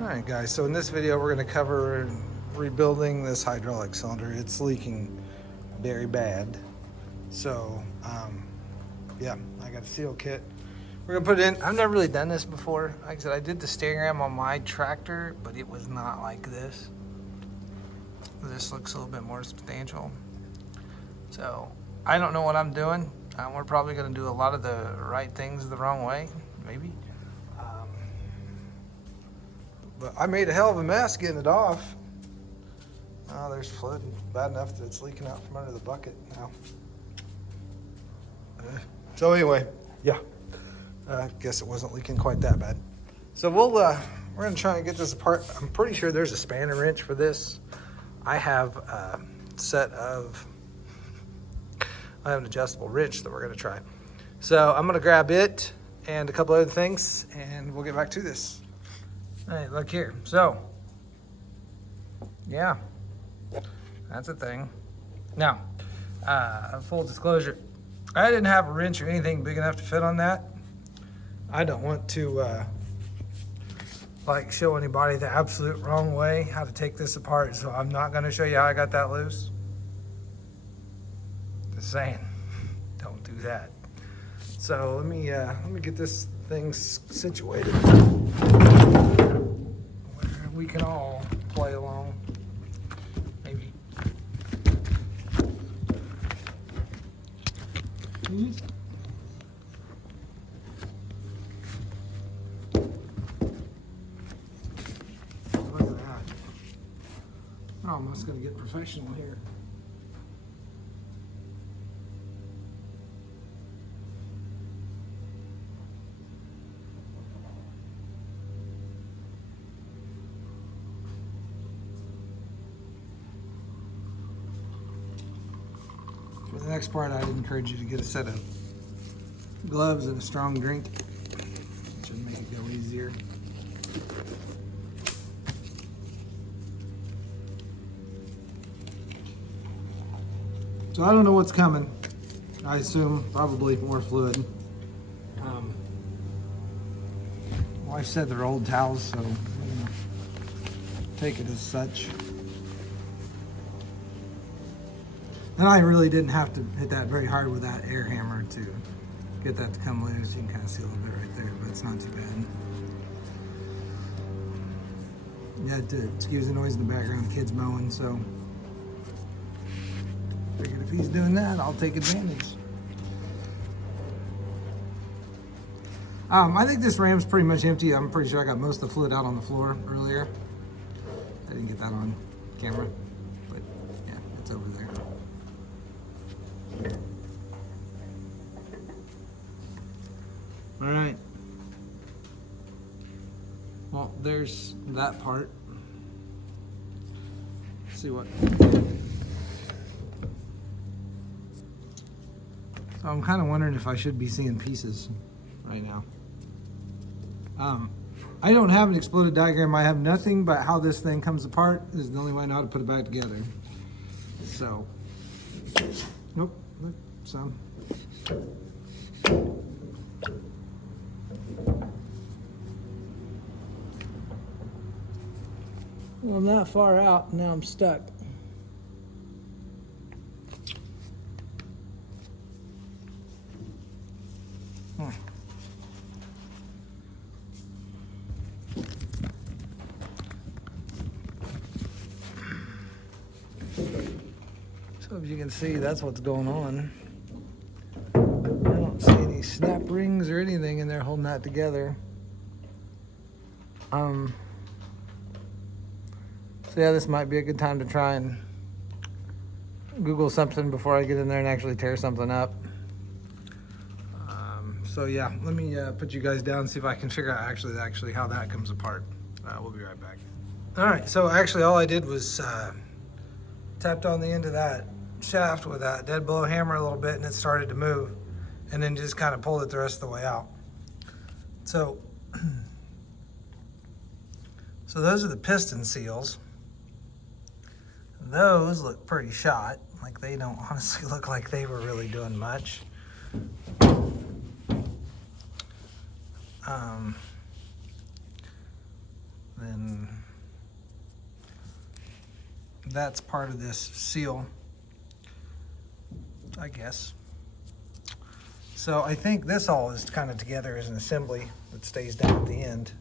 Alright guys, so in this video we're going to cover rebuilding this hydraulic cylinder. It's leaking very bad. So, yeah, I got a seal kit. We're going to put it in. I've never really done this before. Like I said, I did the steering ram on my tractor, but it was not like this. This looks a little bit more substantial. So, I don't know what I'm doing. We're probably going to do a lot of the right things the wrong way, maybe. But I made a hell of a mess getting it off. Oh, there's fluid bad enough that it's leaking out from under the bucket now. So anyway, yeah, I guess it wasn't leaking quite that bad. So we're gonna try and get this apart. I'm pretty sure there's a spanner wrench for this. I have a set of, I have an adjustable wrench that we're gonna try. So I'm gonna grab it and a couple other things and we'll get back to this. All right, look here. So, yeah, that's a thing. Now, full disclosure, I didn't have a wrench or anything big enough to fit on that. I don't want to like show anybody the absolute wrong way how to take this apart, so I'm not going to show you how I got that loose. Just saying, don't do that. So let me get this thing situated where we can all play along. Maybe. Look at that. We're almost gonna get professional here. For the next part, I'd encourage you to get a set of gloves and a strong drink. It should make it go easier. So I don't know what's coming. I assume probably more fluid. Wife said they're old towels, so I'm gonna take it as such. And I really didn't have to hit that very hard with that air hammer to get that to come loose. You can kind of see a little bit right there, but it's not too bad. You had to excuse the noise in the background, the kid's mowing, so figured if he's doing that, I'll take advantage. I think this ram's pretty much empty. I'm pretty sure I got most of the fluid out on the floor earlier. I didn't get that on camera, but yeah, it's over there. All right. Well, there's that part. Let's see what. So I'm kind of wondering if I should be seeing pieces right now. I don't have an exploded diagram. I have nothing but how this thing comes apart. This is the only way I know how to put it back together. So, nope, look, some. Well, I'm not far out, now I'm stuck. So as you can see, that's what's going on. I don't see any snap rings or anything in there holding that together. So yeah, this might be a good time to try and Google something before I get in there and actually tear something up. So yeah, let me put you guys down and see if I can figure out actually how that comes apart. We'll be right back. All right, so actually all I did was tapped on the end of that shaft with that dead blow hammer a little bit and it started to move, and then just kind of pulled it the rest of the way out. So those are the piston seals. Those look pretty shot. Like they don't honestly look like they were really doing much. Then that's part of this seal, I guess. So I think this all is kind of together as an assembly that stays down at the end,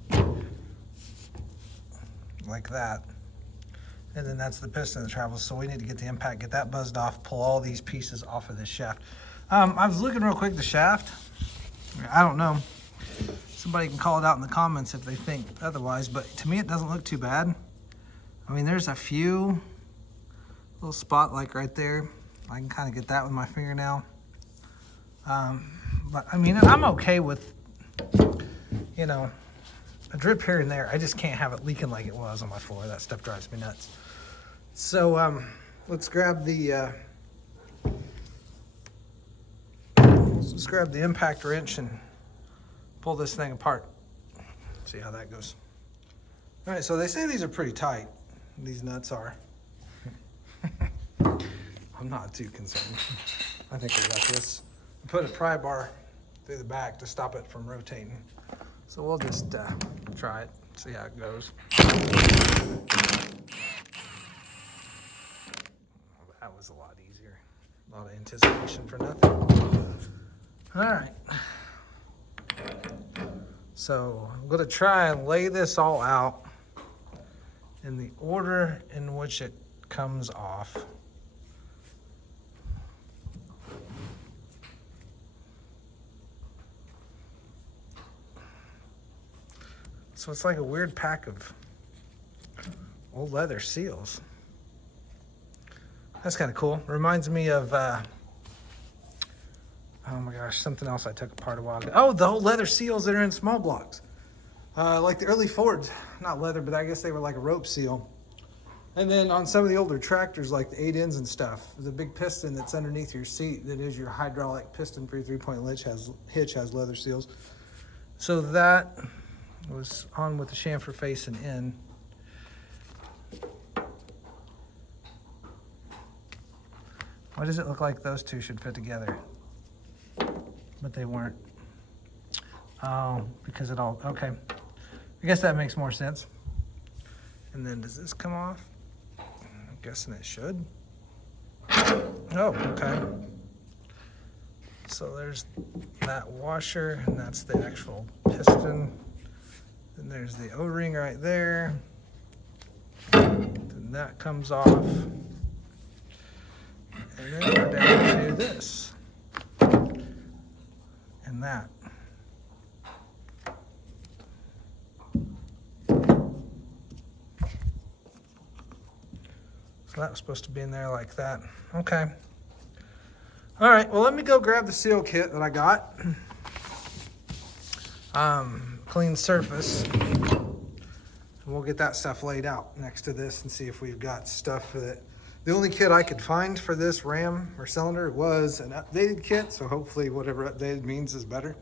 like that. And then that's the piston that travels. So we need to get the impact, get that buzzed off, pull all these pieces off of this shaft. I was looking real quick, the shaft, I don't know. Somebody can call it out in the comments if they think otherwise, but to me it doesn't look too bad. I mean, there's a few little spot like right there. I can kind of get that with my fingernail. But I mean, I'm okay with, you know, a drip here and there. I just can't have it leaking like it was on my floor. That stuff drives me nuts. So let's grab the impact wrench and pull this thing apart. See how that goes. All right, so they say these are pretty tight. These nuts are. I'm not too concerned. I think we got this. I put a pry bar through the back to stop it from rotating. So we'll just try it, see how it goes. That was a lot easier. A lot of anticipation for nothing. All right. So I'm gonna try and lay this all out in the order in which it comes off. So it's like a weird pack of old leather seals. That's kind of cool. Reminds me of, oh my gosh, something else I took apart a while ago. Oh, the old leather seals that are in small blocks. Like the early Fords, not leather, but I guess they were like a rope seal. And then on some of the older tractors, like the 8Ns and stuff, the big piston that's underneath your seat that is your hydraulic piston for your 3-point hitch has leather seals. So that was on with the chamfer facing in. Why does it look like those two should fit together? But they weren't. Oh, because it all, okay. I guess that makes more sense. And then does this come off? I'm guessing it should. Oh, okay. So there's that washer, and that's the actual piston. Then there's the O-ring right there. Then that comes off. And then we're down to this. And that. So that was supposed to be in there like that. Okay. All right, well, let me go grab the seal kit that I got. Clean surface. And we'll get that stuff laid out next to this and see if we've got stuff for that. The only kit I could find for this ram or cylinder was an updated kit, so hopefully whatever updated means is better.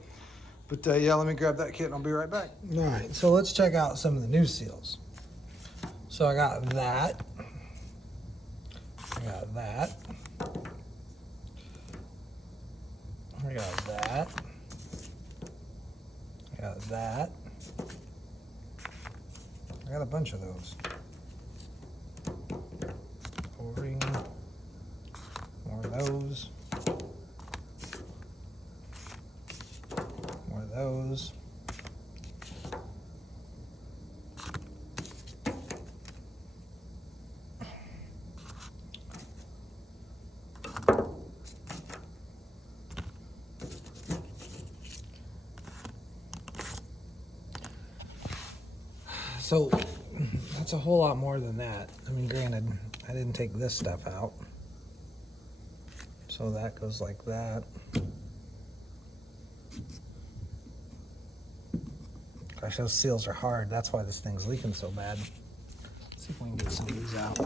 But yeah, let me grab that kit and I'll be right back. All right, so let's check out some of the new seals. So I got that. I got that. I got that. I got that. I got a bunch of those. O-ring. More of those. More of those. So that's a whole lot more than that. I mean, granted, I didn't take this stuff out. So that goes like that. Gosh, those seals are hard. That's why this thing's leaking so bad. Let's see if we can get some of these out.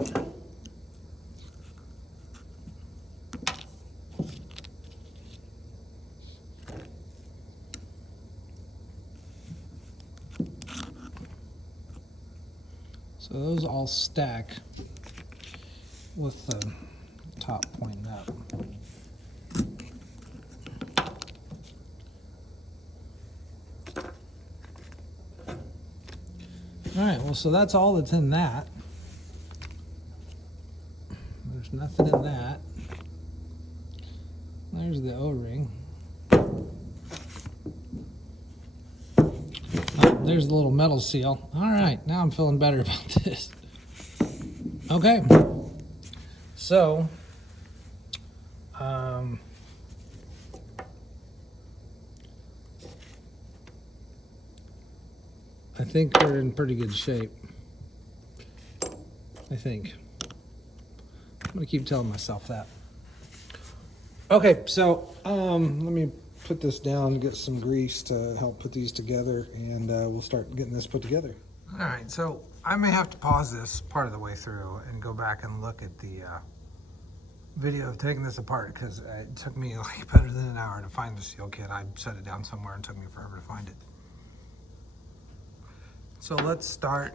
So those all stack with the top pointing up. All right, well, so that's all that's in that. There's nothing in that. There's the O-ring. Oh, there's the little metal seal. All right, now I'm feeling better about this. Okay, so I think we're in pretty good shape. I think. I'm gonna keep telling myself that. Okay, so let me put this down, get some grease to help put these together, and we'll start getting this put together. All right, so I may have to pause this part of the way through and go back and look at the video of taking this apart, because it took me like better than an hour to find the seal kit. I set it down somewhere and it took me forever to find it. So let's start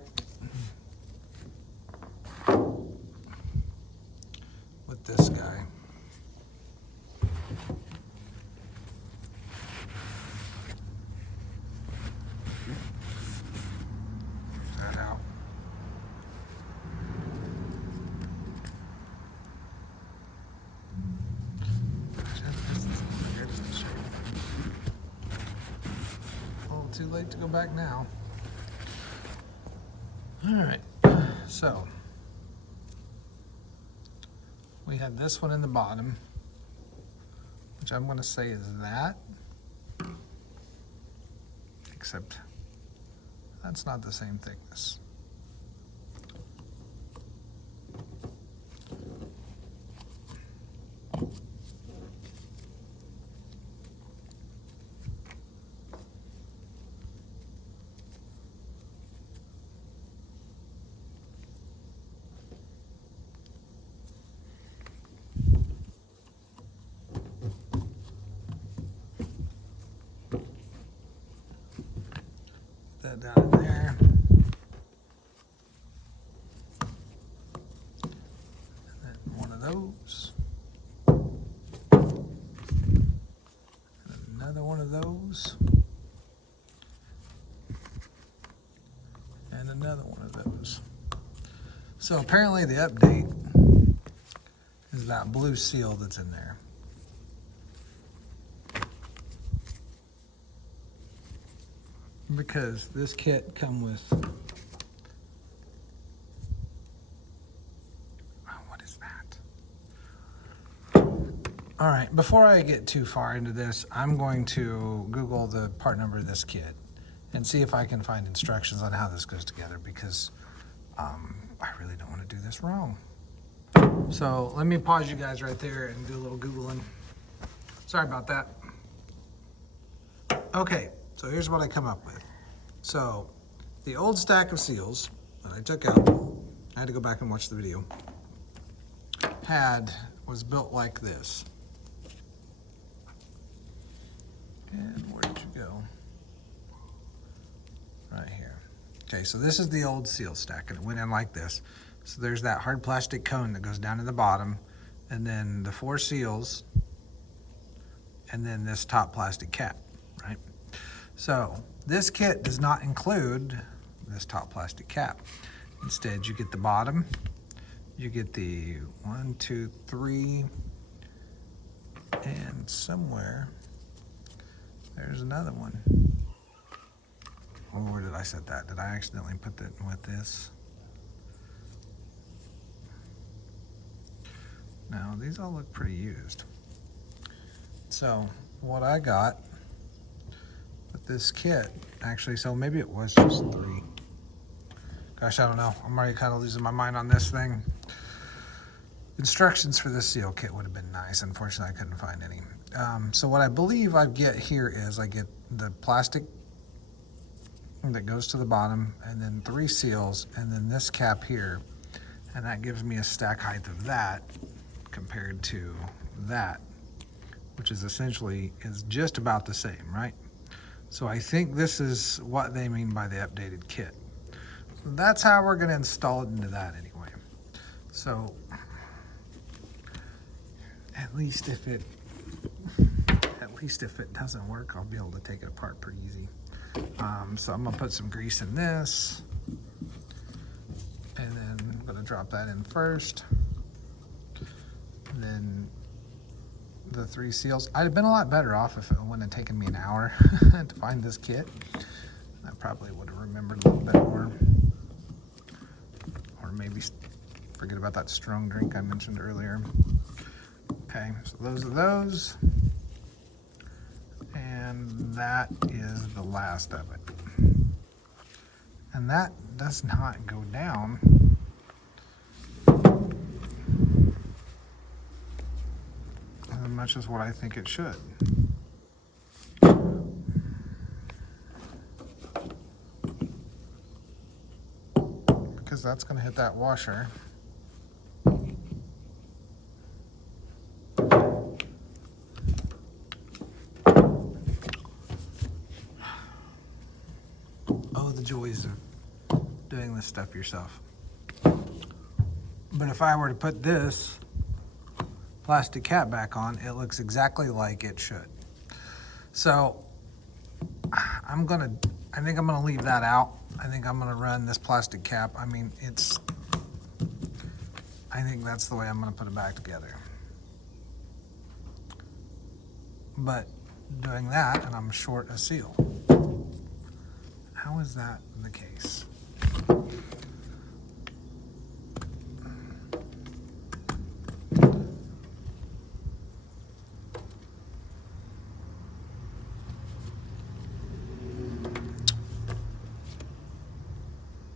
with this guy. That out. A little too late to go back now. All right, so we have this one in the bottom, which I'm going to say is that, except that's not the same thickness. That down in there. And then one of those. And another one of those. And another one of those. So apparently the update is that blue seal that's in there. Because this kit come with, oh, what is that? All right, before I get too far into this, I'm going to Google the part number of this kit and see if I can find instructions on how this goes together, because I really don't want to do this wrong. So let me pause you guys right there and do a little Googling. Sorry about that. Okay, so here's what I come up with. So the old stack of seals that I took out, I had to go back and watch the video, was built like this. And where did you go? Right here. Okay, so this is the old seal stack, and it went in like this. So there's that hard plastic cone that goes down to the bottom, and then the 4 seals, and then this top plastic cap, right? So this kit does not include this top plastic cap. Instead, you get the bottom, you get the 1, 2, 3, and somewhere there's another one. Oh, where did I set that? Did I accidentally put that with this? No, these all look pretty used. So what I got with this kit, actually, so maybe it was just 3. Gosh, I don't know. I'm already kind of losing my mind on this thing. Instructions for this seal kit would have been nice. Unfortunately, I couldn't find any. So what I believe I get here is I get the plastic that goes to the bottom, and then 3 seals, and then this cap here, and that gives me a stack height of that compared to that, which is essentially just about the same, right? So I think this is what they mean by the updated kit. That's how we're going to install it into that anyway. So at least if it doesn't work, I'll be able to take it apart pretty easy. So I'm gonna put some grease in this. And then I'm gonna drop that in first. And then the 3 seals. I'd have been a lot better off if it wouldn't have taken me an hour to find this kit. I probably would have remembered a little bit more. Or maybe forget about that strong drink I mentioned earlier. Okay, so those are those. And that is the last of it. And that does not go down as much as what I think it should. Because that's going to hit that washer. Oh, the joys of doing this stuff yourself. But if I were to put this plastic cap back on, it looks exactly like it should. So I think I'm gonna leave that out. I think I'm gonna run this plastic cap. I mean, I think that's the way I'm gonna put it back together. But doing that, and I'm short a seal. How is that the case?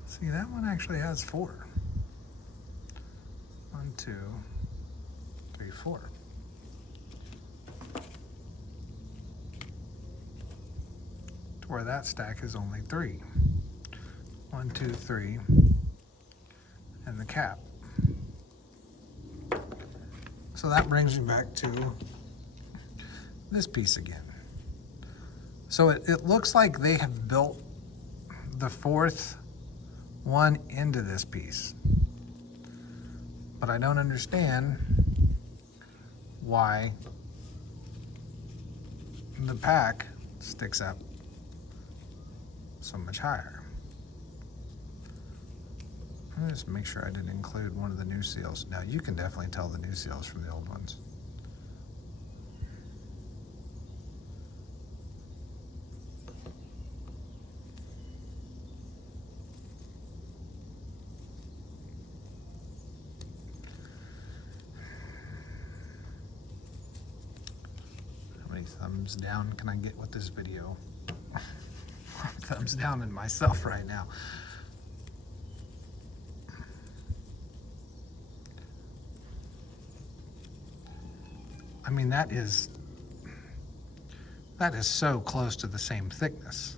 See, that one actually has 4. 1, 2, 3, 4. To where that stack is only 3. 1, 2, 3, and the cap. So that brings me back to this piece again. So it looks like they have built the 4th one into this piece, but I don't understand why the pack sticks up so much higher. Let me just make sure I didn't include one of the new seals. Now you can definitely tell the new seals from the old ones. How many thumbs down can I get with this video? Thumbs down in myself right now. I mean, that is so close to the same thickness,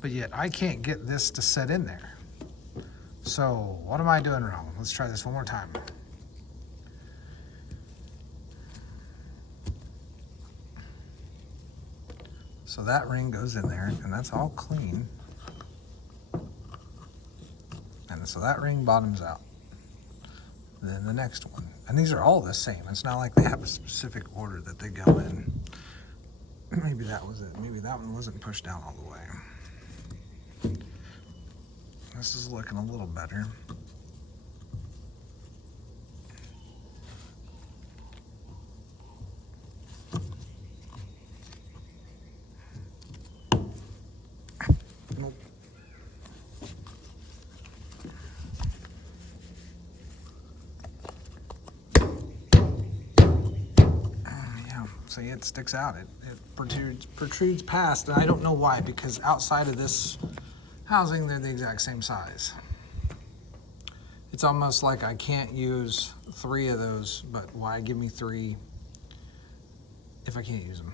but yet I can't get this to set in there. So what am I doing wrong? Let's try this one more time. So that ring goes in there, and that's all clean. And so that ring bottoms out. Then the next one. And these are all the same. It's not like they have a specific order that they go in. Maybe that was it. Maybe that one wasn't pushed down all the way. This is looking a little better. Nope. See, it sticks out. It protrudes past, and I don't know why, because outside of this housing, they're the exact same size. It's almost like I can't use 3 of those, but why give me 3 if I can't use them?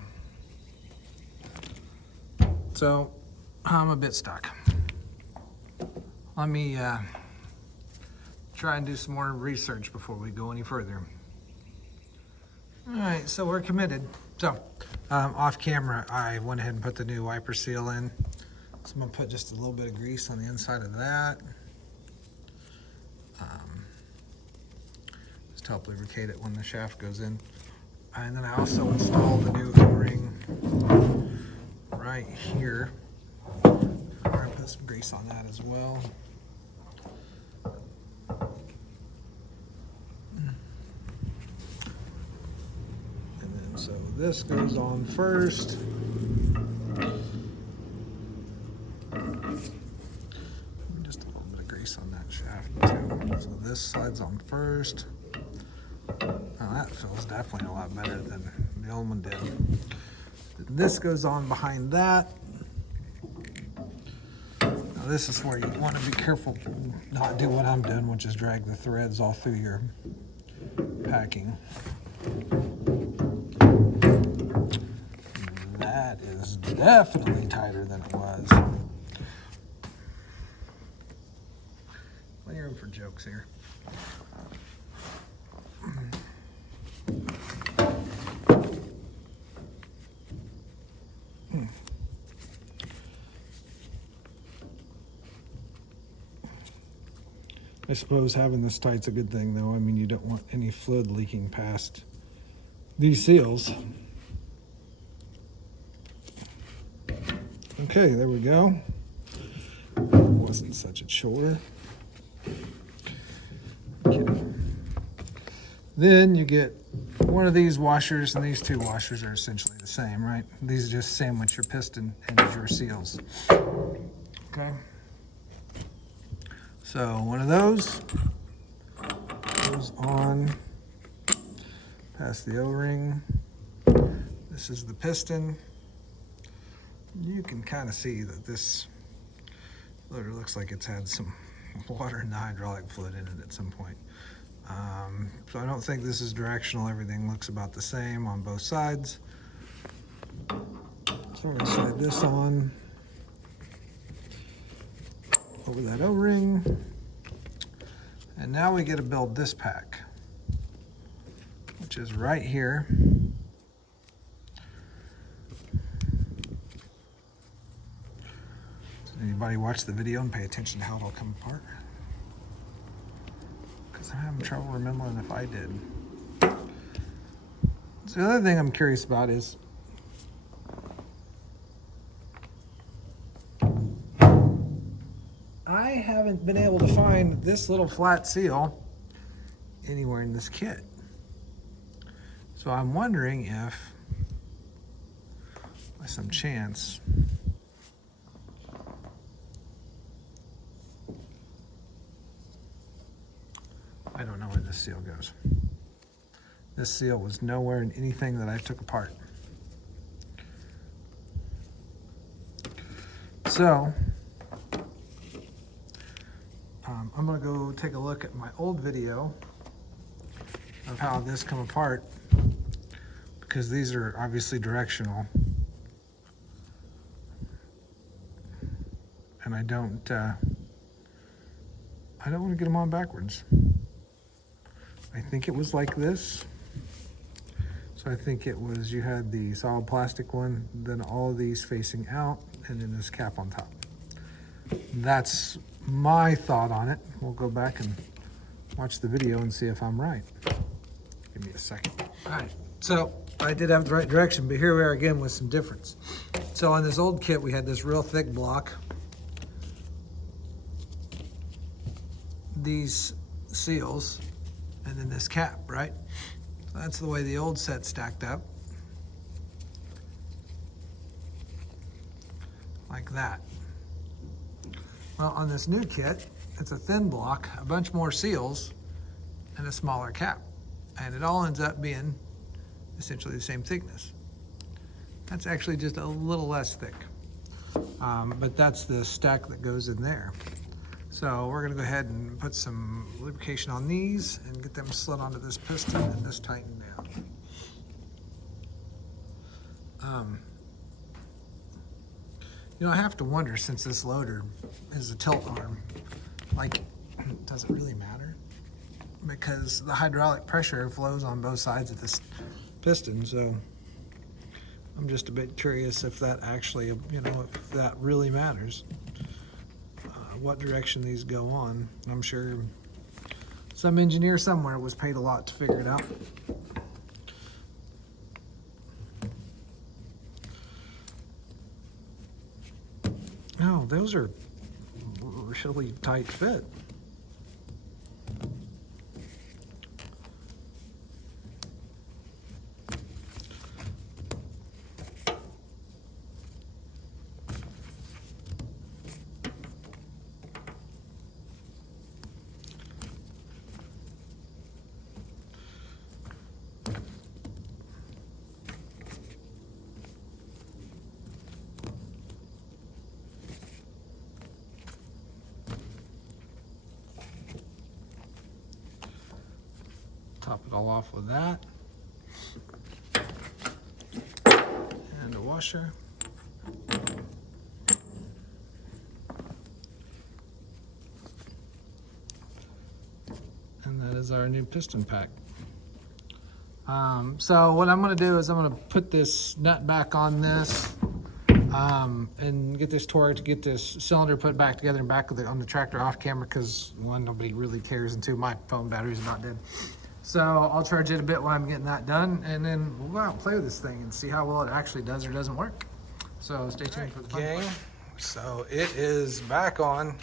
So I'm a bit stuck. Let me try and do some more research before we go any further. All right, so we're committed. So off camera, I went ahead and put the new wiper seal in. So I'm gonna put just a little bit of grease on the inside of that. Just to help lubricate it when the shaft goes in. And then I also installed the new O-ring right here. I'm gonna put some grease on that as well. this goes on first. Just a little bit of grease on that shaft too. So this slides on first. Now that feels definitely a lot better than the old one did. This goes on behind that. Now this is where you want to be careful not do what I'm doing, which is drag the threads all through your packing. That is definitely tighter than it was. Plenty of room for jokes here. I suppose having this tight's a good thing, though. I mean, you don't want any fluid leaking past these seals. Okay, there we go. Wasn't such a chore. Then you get one of these washers, and these two washers are essentially the same, right? These just sandwich your piston and your seals. Okay. So one of those goes on past the O-ring. This is the piston. You can kind of see that this loader looks like it's had some water and hydraulic fluid in it at some point. So I don't think this is directional. Everything looks about the same on both sides. So we're going to slide this on over that O-ring. And now we get to build this pack, which is right here. Does anybody watch the video and pay attention to how it'll come apart? Because I'm having trouble remembering if I did. So the other thing I'm curious about is I haven't been able to find this little flat seal anywhere in this kit. So I'm wondering if, by some chance, I don't know where this seal goes. This seal was nowhere in anything that I took apart. So, I'm gonna go take a look at my old video of how this come apart, because these are obviously directional. And I don't want to get them on backwards. I think it was like this. So I think it was, you had the solid plastic one, then all of these facing out, and then this cap on top. That's my thought on it. We'll go back and watch the video and see if I'm right. Give me a second. All right, so I did have the right direction, but here we are again with some difference. So on this old kit, we had this real thick block, these seals, and then this cap, right? So that's the way the old set stacked up. Like that. Well, on this new kit, it's a thin block, a bunch more seals, and a smaller cap. And it all ends up being essentially the same thickness. That's actually just a little less thick. But that's the stack that goes in there. So we're gonna go ahead and put some lubrication on these and get them slid onto this piston and this tightened down. You know, I have to wonder, since this loader is a tilt arm, like, does it really matter? Because the hydraulic pressure flows on both sides of this piston, so I'm just a bit curious if that actually, you know, if that really matters. What direction these go on. I'm sure some engineer somewhere was paid a lot to figure it out. Oh, those are really tight fit. top it all off with that. And a washer. And that is our new piston pack. So what I'm going to do is I'm going to put this nut back on this and get this torqued, get this cylinder put back together and back on the tractor off camera, because one, nobody really cares, and two, my phone battery's about dead. So I'll charge it a bit while I'm getting that done, and then we'll go out and play with this thing and see how well it actually does or doesn't work. So stay tuned for the fun part. So it is back on,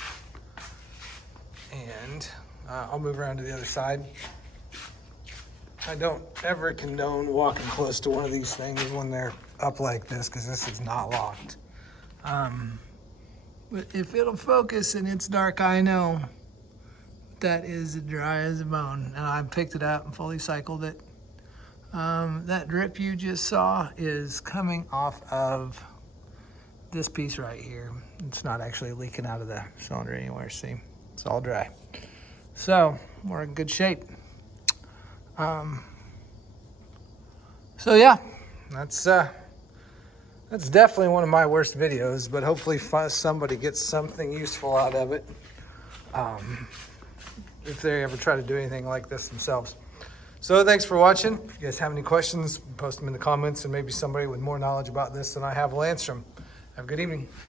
and I'll move around to the other side. I don't ever condone walking close to one of these things when they're up like this, because this is not locked. But if it'll focus and it's dark, I know that is dry as a bone. And I picked it up and fully cycled it. That drip you just saw is coming off of this piece right here. It's not actually leaking out of the cylinder anywhere, see? It's all dry. So we're in good shape. So yeah, that's definitely one of my worst videos, but hopefully somebody gets something useful out of it, if they ever try to do anything like this themselves. So thanks for watching. If you guys have any questions, post them in the comments, and maybe somebody with more knowledge about this than I have will answer them. Have a good evening.